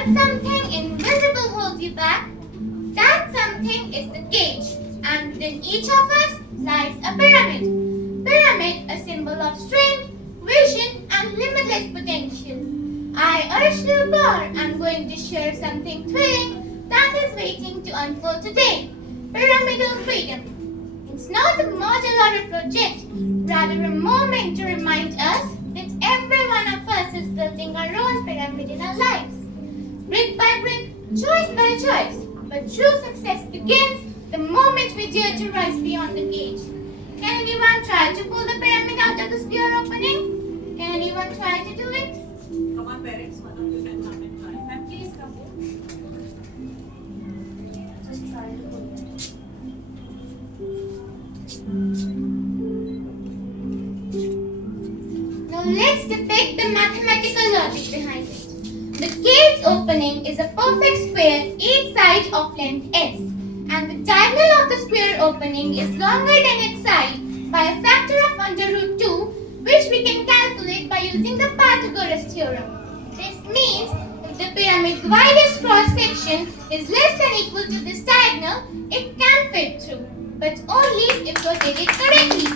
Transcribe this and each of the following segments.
But something invisible holds you back. That something is the cage, and within each of us lies a pyramid. Pyramid, a symbol of strength, vision, and limitless potential. I urge you aboard. I'm going to share something thrilling that is waiting to unfold today. Pyramidal freedom. It's not a model or a project, rather a moment to remind us that every one of us is building our own pyramid in our lives. Brick by brick, choice by choice. But true success begins the moment we dare to rise beyond the cage. Can anyone try to pull the pyramid out of the square opening? Can anyone try to do it? Come on, parents, one of you can come and try. And please come. Just try to pull it. Now let's depict the mathematical logic behind it. The cage opening is a perfect square each side of length s, and the diagonal of the square opening is longer than its side by a factor of under root 2, which we can calculate by using the Pythagoras theorem. This means if the pyramid's widest cross section is less than equal to this diagonal, it can fit through, but only if rotated correctly.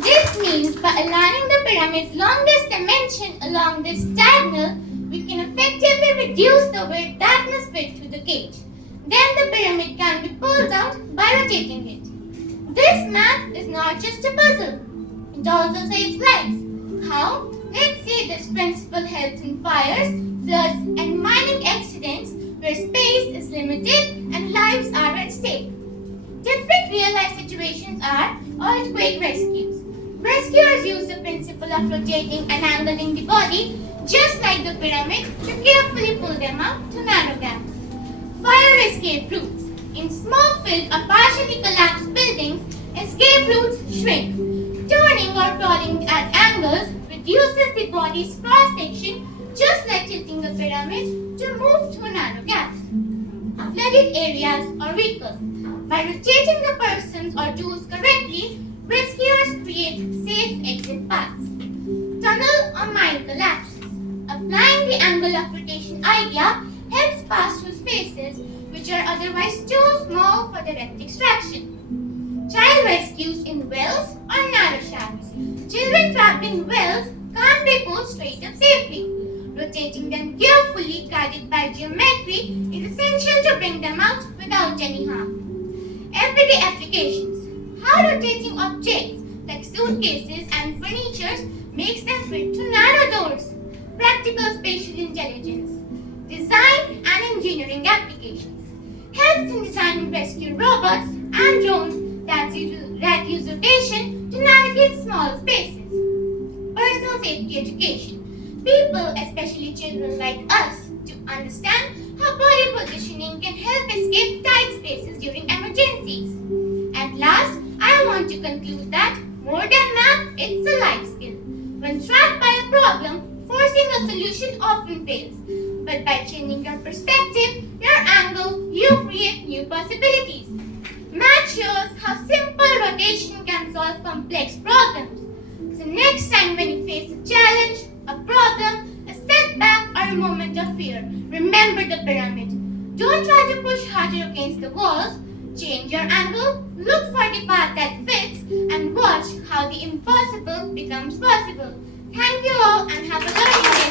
This means by aligning the pyramid's longest dimension along this diagonal, we can effectively reduce the weight that must fit through the cage. Then the pyramid can be pulled out by rotating it. This math is not just a puzzle. It also saves lives. How? Let's see this principle helps in fires, floods, and mining accidents where space is limited and lives are at stake. Different real-life situations are earthquake rescues. Rescuers use the principle of rotating and angling the body, just like the pyramid, to carefully pull them out to narrow gaps. Fire escape routes. In smoke-filled or partially collapsed buildings, escape routes shrink. Turning or crawling at angles reduces the body's cross-section, just like tilting the pyramid to move through narrow gaps. Flooded areas or vehicles. By rotating the persons or tools correctly, rescuers create safe exit paths. Tunnel or mine collapses. Applying the angle of rotation idea helps pass through spaces which are otherwise too small for direct extraction. Child rescues in wells or narrow shafts. Children trapped in wells can't be pulled straight up safely. Rotating them carefully, guided by geometry, is essential to bring them out without any harm. Everyday applications. How rotating objects like suitcases and furniture makes them fit through narrow doors. Practical spatial intelligence. Design and engineering applications. Helps in designing rescue robots and drones that use rotation to navigate small spaces. Personal safety education. People, especially children like us, to understand how body positioning can help escape tight spaces during emergencies. And last, I want to conclude that more than math, it's a life skill. When trapped by a problem, forcing a solution often fails. But by changing your perspective, your angle, you create new possibilities. Math shows how simple rotation can solve complex problems. So next time when you face a challenge, a problem, a setback, or a moment of fear, remember the pyramid. Don't try to push harder against the walls. Change your angle, look for the path that fits, and watch how the impossible becomes possible. Thank you all and have a lovely day.